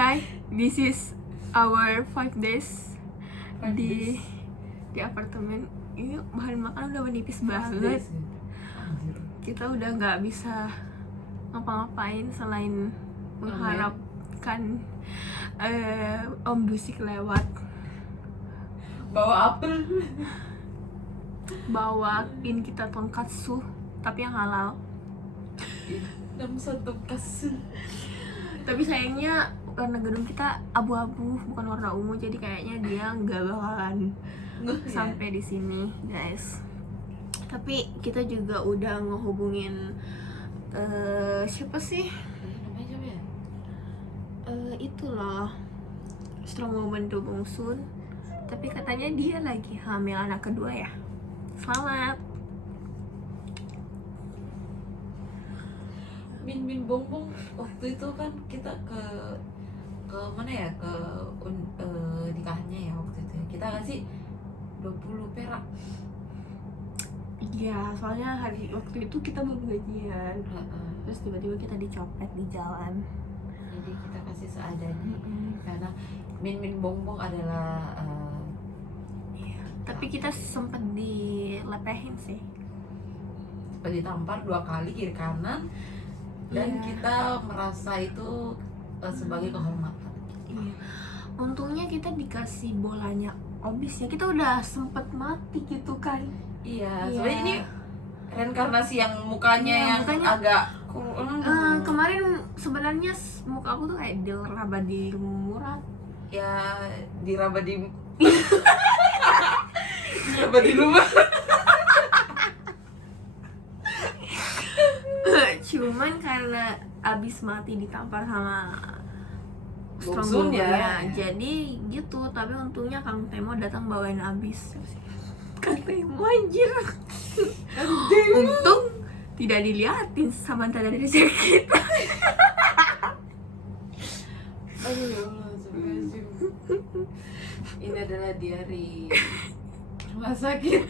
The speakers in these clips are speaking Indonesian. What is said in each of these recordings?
Hai, this is our 5 days di apartemen. Ini bahan makan udah menipis banget. Kita udah nggak bisa ngapa-ngapain selain mengharapkan Om Dusik lewat. Bawa apel. Bawain kita tonkatsu, tapi yang halal. Dalam satu kas. Tapi sayangnya karena gedung kita abu-abu, bukan warna ungu, jadi kayaknya dia nggak bakalan sampai di sini, guys. Tapi kita juga udah ngehubungin siapa sih? Namanya siapa ya? Itu loh, Strong Woman Do Bong Sun. Tapi katanya dia lagi hamil anak kedua ya. Selamat. Min Bongbong waktu itu kan kita ke mana ya, ke nikahnya ya waktu itu. Kita kasih 20 perak. Iya, soalnya waktu itu kita baru gajian. Terus tiba-tiba kita dicopet di jalan. Jadi kita kasih seadanya. Karena Min Bongbong adalah Tapi kita sempet dilepehin sih. ditampar 2 kali kiri kanan. Dan Iya. kita merasa itu sebagai kehormatan. Iya. Untungnya kita dikasih bolanya obis ya. Kita udah sempet mati gitu kan. Iya, Iya. sebenarnya ini reinkarnasi yang mukanya Iya, yang mukanya- agak Kemarin sebenarnya muka aku tuh kayak diraba di murad. ya diraba di diraba di rumah. Cuman karena abis mati ditampar sama Bongsun ya. jadi gitu. Tapi untungnya Kang Temo datang bawain abis. Kang Temo anjir. Untung tidak diliatin sama tanda dari kita. Aduh ya Allah, astagfirullahaladzim. Ini adalah diari rumah sakit.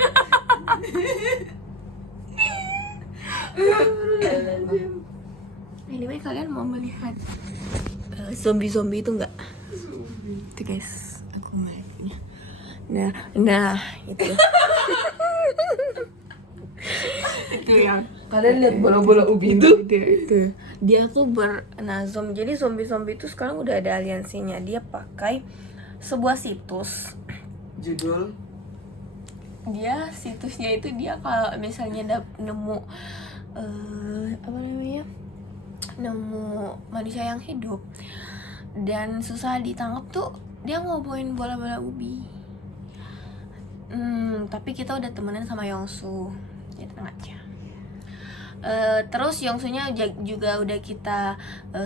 Anyway, kalian mau melihat zombie-zombie itu nggak? Itu guys, aku mainnya. Nah itu. Itu yang Kalian lihat bola-bola ubi itu? itu. Dia tuh bernazom. Jadi zombie-zombie itu sekarang udah ada aliansinya. Dia pakai sebuah situs. Judul Dia situsnya itu dia kalau misalnya nemu apa namanya, nemu manusia yang hidup dan susah ditangkap tuh dia ngoboin bola-bola ubi. Tapi kita udah temenan sama Yongsu, ya tenang aja. Terus Yongsunya juga udah kita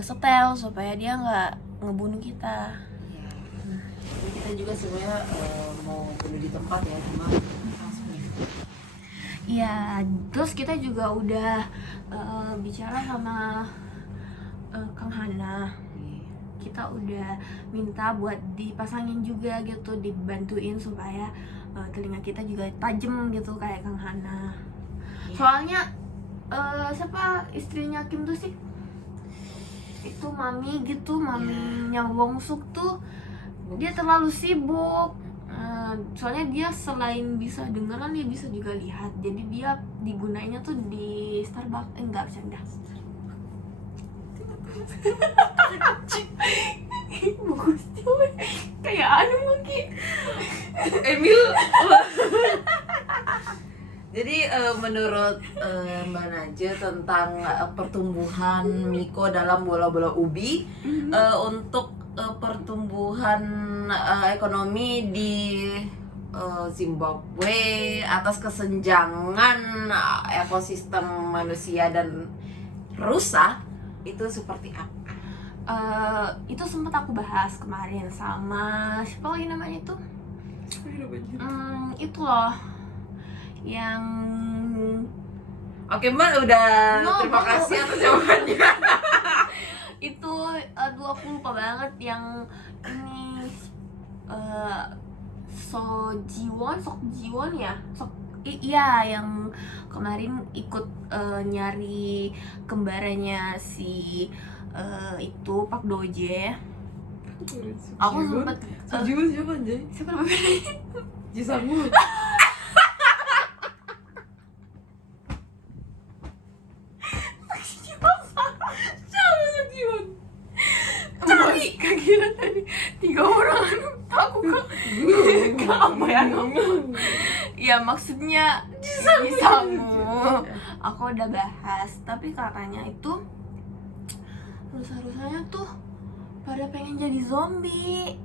setel supaya dia nggak ngebunuh kita. Jadi kita juga sebenarnya mau bunuh di tempat ya, cuma Iya, terus kita juga udah bicara sama Kang Hana. Kita udah minta buat dipasangin juga gitu, dibantuin supaya telinga kita juga tajam gitu kayak Kang Hana. Soalnya siapa istrinya Kim tuh sih? Itu mami gitu, maminya Wong Suk tuh dia terlalu sibuk. Soalnya dia selain bisa denger kan dia bisa juga lihat. Jadi dia digunainya tuh di Starbucks. Enggak, bercanda. Bagus tuh. Kayak anu mungkin. Emil. Jadi menurut Mbak Najwa tentang pertumbuhan Miko dalam bola-bola ubi, untuk pertumbuhan ekonomi di Zimbabwe atas kesenjangan ekosistem manusia dan rusa itu seperti apa? Itu sempat aku bahas kemarin sama siapa lagi namanya itu? Itu loh yang Oke Mbak, udah terima mau. kasih atas jawabannya. Itu aduh aku lupa banget yang ini Sok Jiwon ya, iya yang kemarin ikut nyari kembarannya si itu Pak Doje. Aku sempet Jiwon siapa anjay? siapa namanya? Jisangmu. Siapa Jiwon? Tapi kira tadi 3 orang aku kak apa ya ngomong? Ya maksudnya Jisangmu. Aku udah bahas, tapi katanya itu rusa-rusanya tuh pada pengen jadi zombie.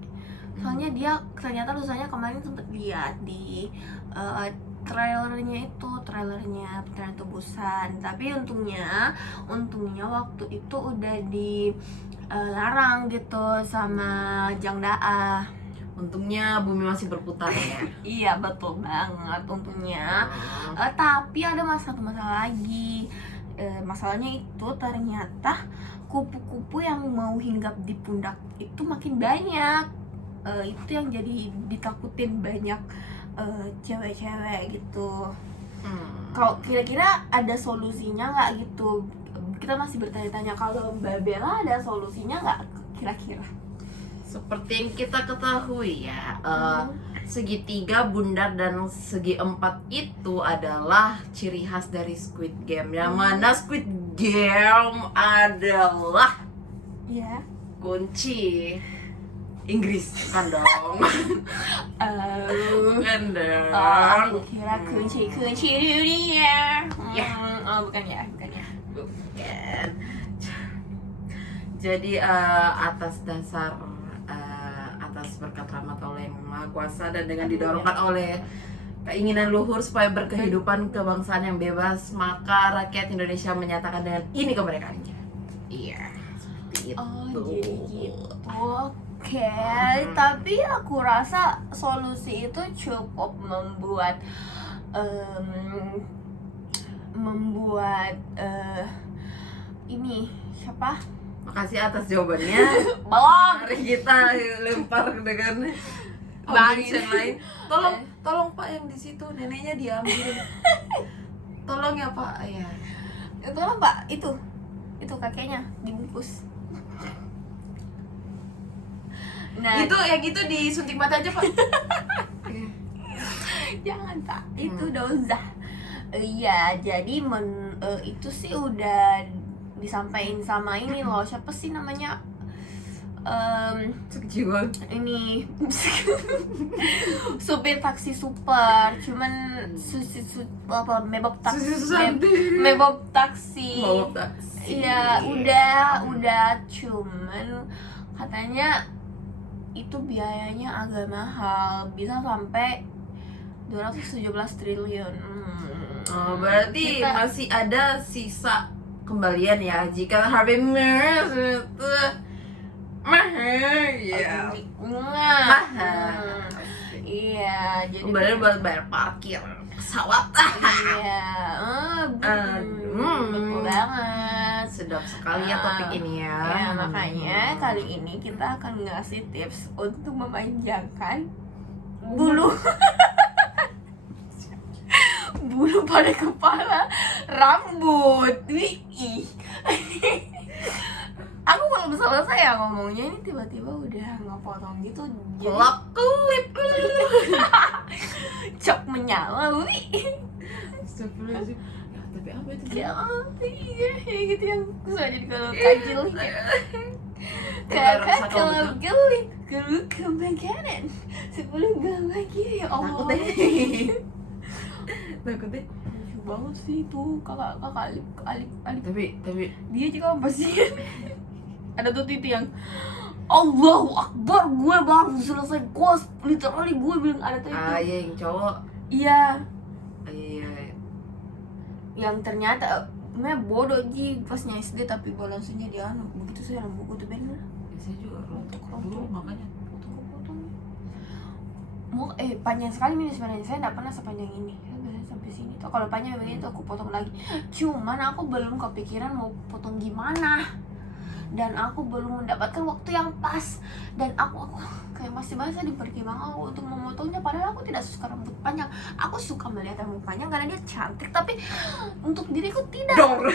Soalnya dia ternyata rusanya kemarin sempet lihat di trailernya Tren to Busan. Tapi untungnya waktu itu udah dilarang gitu sama Jang Daa. Untungnya bumi masih berputar ya. Iya betul banget untungnya. Tapi ada satu masalah lagi. Masalahnya itu ternyata kupu-kupu yang mau hinggap di pundak itu makin banyak. Itu yang jadi ditakutin banyak cewek-cewek gitu. Kalau kira-kira ada solusinya nggak gitu? Kita masih bertanya-tanya, kalau Mbak Bella ada solusinya nggak kira-kira? Seperti yang kita ketahui ya, segitiga, bundar, dan segi empat itu adalah ciri khas dari Squid Game. Yang mana Squid Game adalah Iya. kunci Inggris, kan dong? Bukan dong. Aku kira kunci dunia. Ya. Bukan ya. Bukan. Jadi atas dasar atas berkat rahmat Allah yang Maha Kuasa dan dengan didorongkan oleh keinginan luhur supaya berkehidupan kebangsaan yang bebas, maka rakyat Indonesia menyatakan dengan ini kemerdekaannya. Iya, seperti itu. Oh, jadi gitu. Oke, tapi aku rasa solusi itu cukup membuat ini siapa? Makasih atas jawabannya. Belum. Mari kita lempar dengan Bangin. lain. Tolong Pak yang di situ, neneknya diambil. Tolong ya Pak. Ya. Tolong Mbak, itu kakeknya dibungkus. Nah, Itu yang itu disuntik mata aja Pak. jangan Pak, itu dosa. Iya, jadi itu sih udah disampaikan sama ini loh, siapa sih namanya? Sekjiwa. Ini supir taksi super, cuman mebok taksi. Iya, udah cuman katanya itu biayanya agak mahal, bisa sampai 217 triliun. Oh, berarti Kita- masih ada sisa kembalian ya jika Harvey Milk itu mahal ya. Mahal. Iya, jadi Kembalian buat bayar parkir pesawat. iya, betul banget. Sedap sekali ya topik ini ya. Ya, makanya kali ini kita akan ngasih tips untuk memanjangkan bulu bulu pada kepala, rambut. Ih. Aku belum selesai ya ngomongnya, ini tiba-tiba udah ngepotong gitu. Jadi Kelap kelip. cok menyala. Astagfirullahaladzim. Ya, tapi apa itu? Ya, iya, gitu yang suka jadi kalau kajil gitu. Kakak kalau gelip, geluk ke kanan, 10 gelang kiri. Ya Allah. Takut deh. Takut deh. Lucu banget sih itu kakak Alip. Tapi Dia juga pasti ada tuh titik yang Allahu Akbar, gue baru selesai kos, literally gue bilang ada tuh itu. iya yang cowok. Iya, Iya. yang ternyata bodoh ji pasnya SD tapi balansunya dia begitu saya rambut tuh bener. Saya juga rontok dulu makanya. Potong-potong. Mau panjang sekali ini sebenarnya, saya nggak pernah sepanjang ini. Saya biasanya sampai sini tuh. Kalau panjang begini tuh aku potong lagi. Cuman aku belum kepikiran mau potong gimana. Dan aku belum mendapatkan waktu yang pas. Dan aku kayak masih bahasa di pertimbangan aku untuk memotongnya. Padahal aku tidak suka rambut panjang. Aku suka melihat rambut panjang karena dia cantik. Tapi untuk diriku tidak. Dor.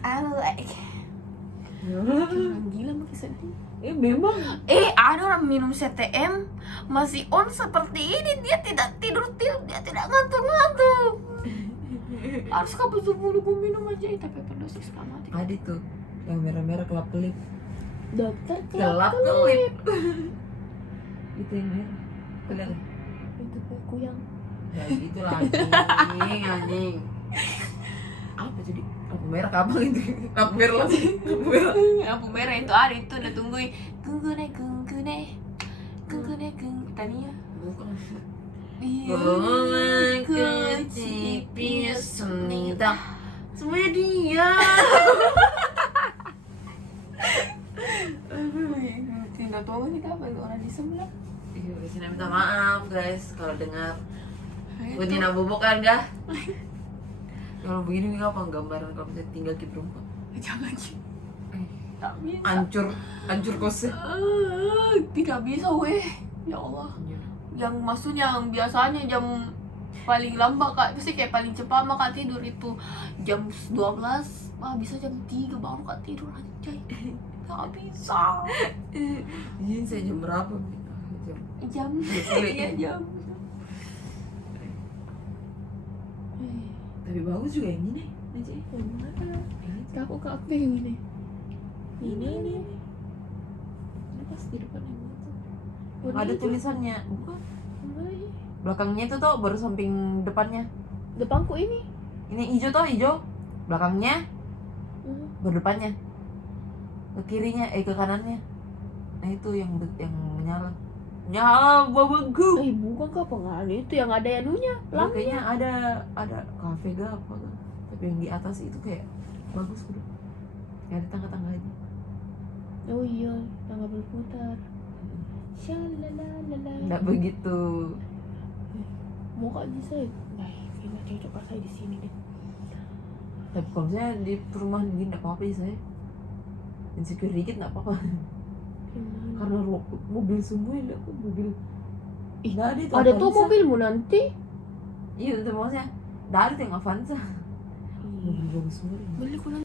I like Orang gila pakai sedih. Memang. Ada orang minum CTM masih on seperti ini, dia tidak tidur, dia tidak ngantuk. Harus kabur bulu minum aja, tapi overdosis kan mati. Ada tuh yang merah-merah kelap kelip. Dokter Kelap kelip. Itu yang merah. Kelihatan. itu aku yang Ya gitu lah anjing. Apa jadi? Lampu merah kabel itu. Lampu merah langsung. lampu merah itu ada itu udah tungguin gungune tadinya Bukan. iya Kecipis senida. Semuanya dia. tidak tahu kita apa itu orang di sebelah Iya, di sini minta maaf guys kalau dengar itu bunyi bubuk kan gak? Kalau begini nih apa gambaran kalau misalnya tinggal di perempuan jangan sih tak bisa hancur kosnya. tidak bisa weh ya Allah yang maksudnya yang biasanya jam paling lambat kak pasti kayak paling cepat mah kak tidur itu jam 12 bisa jam 3 baru kak tidur anjay nggak bisa Ini saya jam berapa? jam iya jam Tapi bagus juga yang ini aja. yang mana aku yang ini ini pas di depan yang itu Ada tulisannya. Bukan. Ini. Belakangnya itu tuh baru samping depannya. Depanku ini Ini hijau tuh hijau. Belakangnya baru depannya. Ke kirinya ke kanannya. Nah itu yang menyala. Nyala babagu. bukan kak pengaruh itu yang ada anunya Lah, kayaknya ada kafe gak apa gak. Tapi yang di atas itu kayak bagus udah. Yang ada tangga-tangganya. oh iya tangga berputar shalalala Enggak begitu. mau kak aja saya kayaknya cocok kak saya di sini deh Tapi kalau misalnya di perumahan gini enggak apa-apa sih saya. Insecure dikit enggak apa-apa. gimana Karena mobil semua ini aku mobil. Nggak ada itu ada tuh Avanza. mobilmu nanti Iya itu maksudnya. Nggak ada tuh yang Avanza. Mobil bagus semua. beli ku nanti